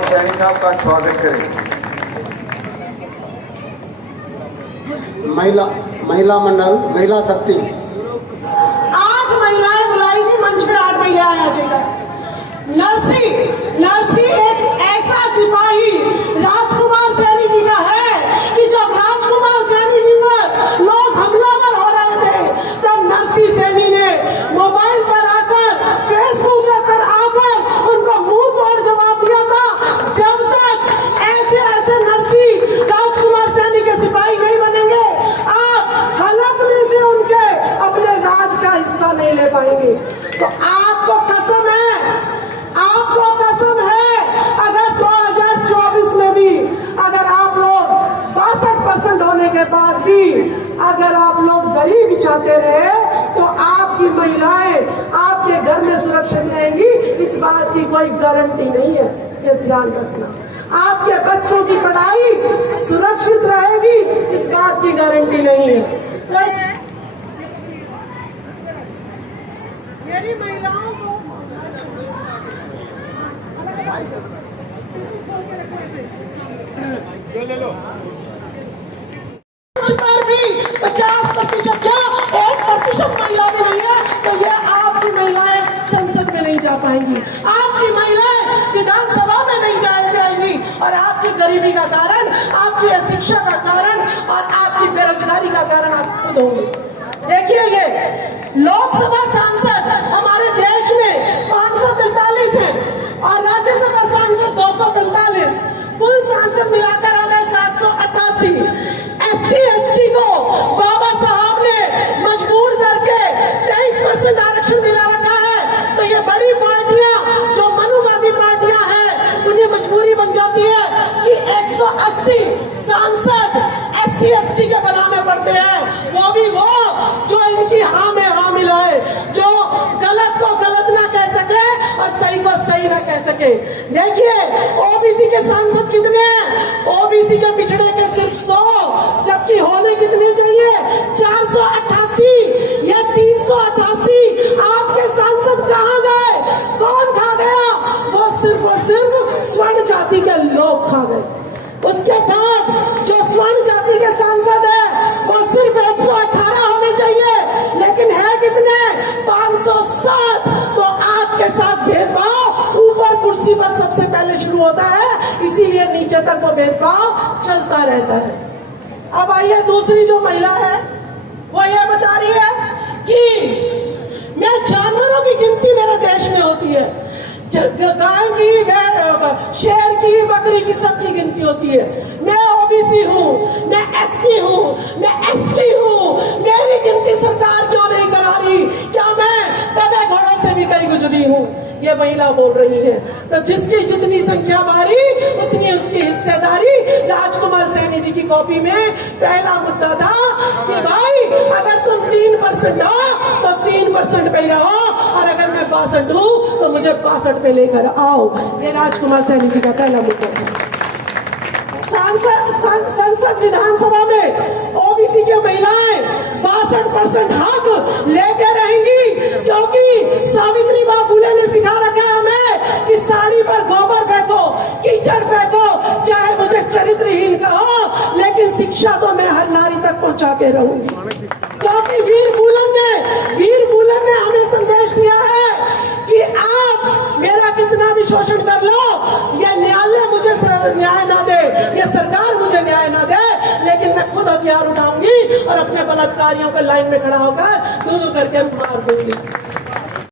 सैनी साहब का स्वागत करें। महिला मंडल महिला शक्ति 8 महिलाएं बुलाई थी मंच पे, 8 महिलाएं आ जाएगा। नरसी एक ऐसा सिपाही राजकुमार सैनी जी का है कि जब राजकुमार सैनी जी पर लोग हमलावर हो रहे थे तब नरसी सैनी ने मोबाइल पर आकर, फेसबुक पर आकर उनको मुंह तोड़ जवाब दिया था। जब तक ऐसे नरसी राजकुमार सैनी के सिपाही नहीं बनेंगे, आप हलक में से उनके अपने राज का हिस्सा नहीं ले पाएंगे। तो आपको कसम है, अगर 2024 में भी अगर आप लोग 62% होने के बाद भी अगर आप लोग गली बिछाते रहे तो आपकी महिलाएं आपके घर में सुरक्षित रहेंगी, इस बात की कोई गारंटी नहीं है, ये ध्यान रखना। आपके बच्चों की पढ़ाई सुरक्षित रहेगी, इस बात की गारंटी नहीं है। मेरी महिलाओं को पर भी 50% क्या 1% महिला भी नहीं है, तो ये आपकी महिलाएं संसद में नहीं जा पाएंगी, आपकी महिलाएं विधानसभा में नहीं जा पाएंगी, और आपकी गरीबी का कारण, आपकी अशिक्षा का कारण और आपकी बेरोजगारी का कारण आप खुद होंगे। देखिए, ये लोकसभा सांसद हमारे देश में 543 है और राज्यसभा सांसद 245, कुल सांसद मिलाकर हो गए 788। SC/ST को बाबा साहब ने मजबूर करके 23% आरक्षण दिला रखा है। तो ये बड़ी पार्टियां जो मनुवादी पार्टियां हैं, उन्हें मजबूरी बन जाती है कि 180 सांसद SC/ST के बनाने पड़ते हैं, वो भी वो जो इनकी हाँ में हाँ मिलाए, जो गलत को गलत ना कह सके और सही को सही ना कह सके। देखिए, ओबीसी के सांसद कितने हैं? ओबीसी के पिछड़े के सिर्फ 100, जबकि होने कितने चाहिए? 488 या 388। आपके सांसद कहाँ गए? कौन खा गया? वो सिर्फ और सिर्फ स्वर्ण जाति के लोग खा गए। उसके बाद जो स्वर्ण जाति के सांसद है वो सिर्फ 118 होने चाहिए, लेकिन है कितने? 507। तो आपके साथ भेदभाव ऊपर कुर्सी पर सबसे पहले शुरू होता है, इसीलिए नीचे तक वो भेदभाव चलता रहता है। अब आइए, दूसरी जो महिला है वो ये बता रही है कि मैं जानवरों की गिनती मेरे देश में होती है, गाय की, शेर की, बकरी की, सबकी गिनती होती है। मैं ओबीसी हूँ, मैं SC हूँ, मैं ST हूँ, मेरी गिनती सरकार क्यों नहीं करा रही? क्या मैं गधे घोड़ों से भी कहीं गुजरी हूँ? ये महिला बोल रही है। तो जिसकी जितनी संख्या भारी उतनी उसकी हिस्सेदारी। राजकुमार सैनी जी की कॉपी में पहला मुद्दा था कि भाई अगर तुम 3% हो तो 3% पे ही रहो, और अगर मैं 62 हूँ तो मुझे 62 पे लेकर आओ। ये राजकुमार सैनी जी का पहला मुद्दा था। संसद विधानसभा में ओबीसी की महिलाएं 62% हक लेके रहेंगी, क्योंकि सावित्रीबाई फुले ने सिखा रखा है हमें कि साड़ी पर गोबर फेंको, कीचड़ फेंको, चाहे मुझे चरित्रहीन कहो, लेकिन शिक्षा तो मैं हर नारी तक पहुंचा के रहूंगी। क्योंकि वीर फूले ने हमें संदेश दिया है कि आप मेरा कितना भी शोषण कर लो, ये न्यायालय मुझे न्याय ना दे, ये सरकार मुझे न्याय ना दे, लेकिन मैं खुद हथियार उठाऊंगी और अपने बलात्कारियों को लाइन में खड़ा होकर दूर करके मार दूंगी।